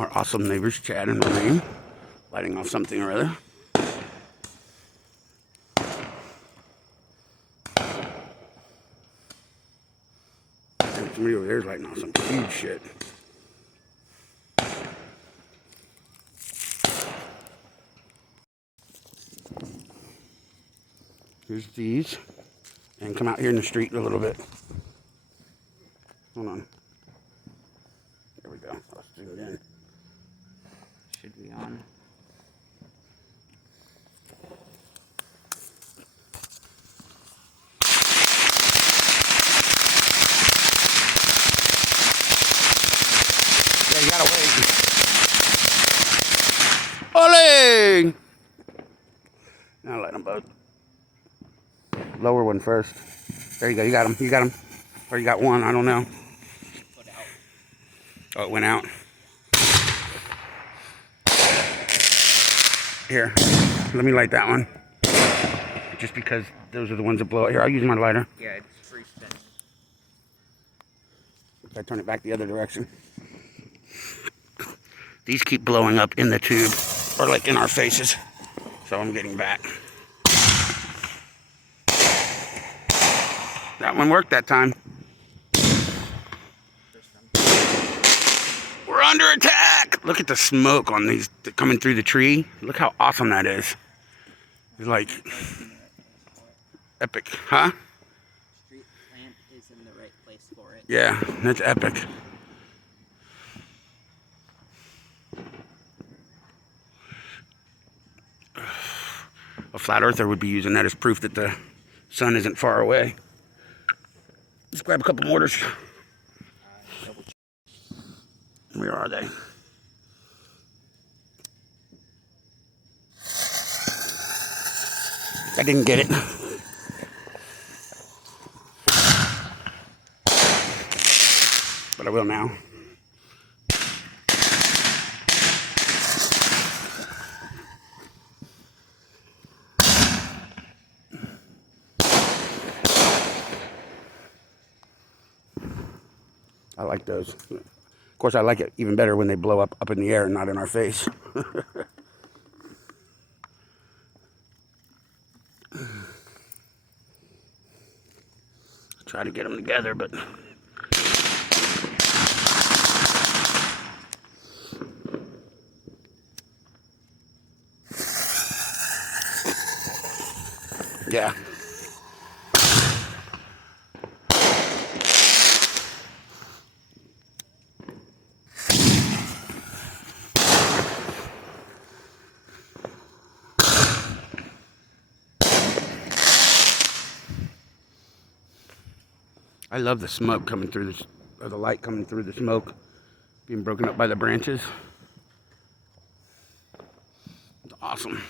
Our awesome neighbors, Chad and Lorraine, lighting off something or other. And somebody over there is lighting off some huge shit. Here's these. And come out here in the street a little bit. Hold on. There we go. I'll zoom it in. Should be on. Yeah, you gotta wait. Ole! Now light them both. Lower one first. There you go. You got them. You got them. Or you got one. I don't know. Oh, it went out. Here. Let me light that one. Just because those are the ones that blow out. Here, I'll use my lighter. Yeah, it's free spinning. If I turn it back the other direction. These keep blowing up in the tube. Or like in our faces. So I'm getting back. That one worked that time. We're under attack! Look at the smoke on these coming through the tree. Look how awesome that is. It's like epic, huh? Street lamp is in the right place for it. Yeah, that's epic. A flat earther would be using that as proof that the sun isn't far away. Let's grab a couple mortars. Where are they? I didn't get it. But I will now. I like those. Of course, I like it even better when they blow up in the air and not in our face. Try to get them together, but yeah. I love the smoke coming through this, or the light coming through the smoke, being broken up by the branches. It's awesome.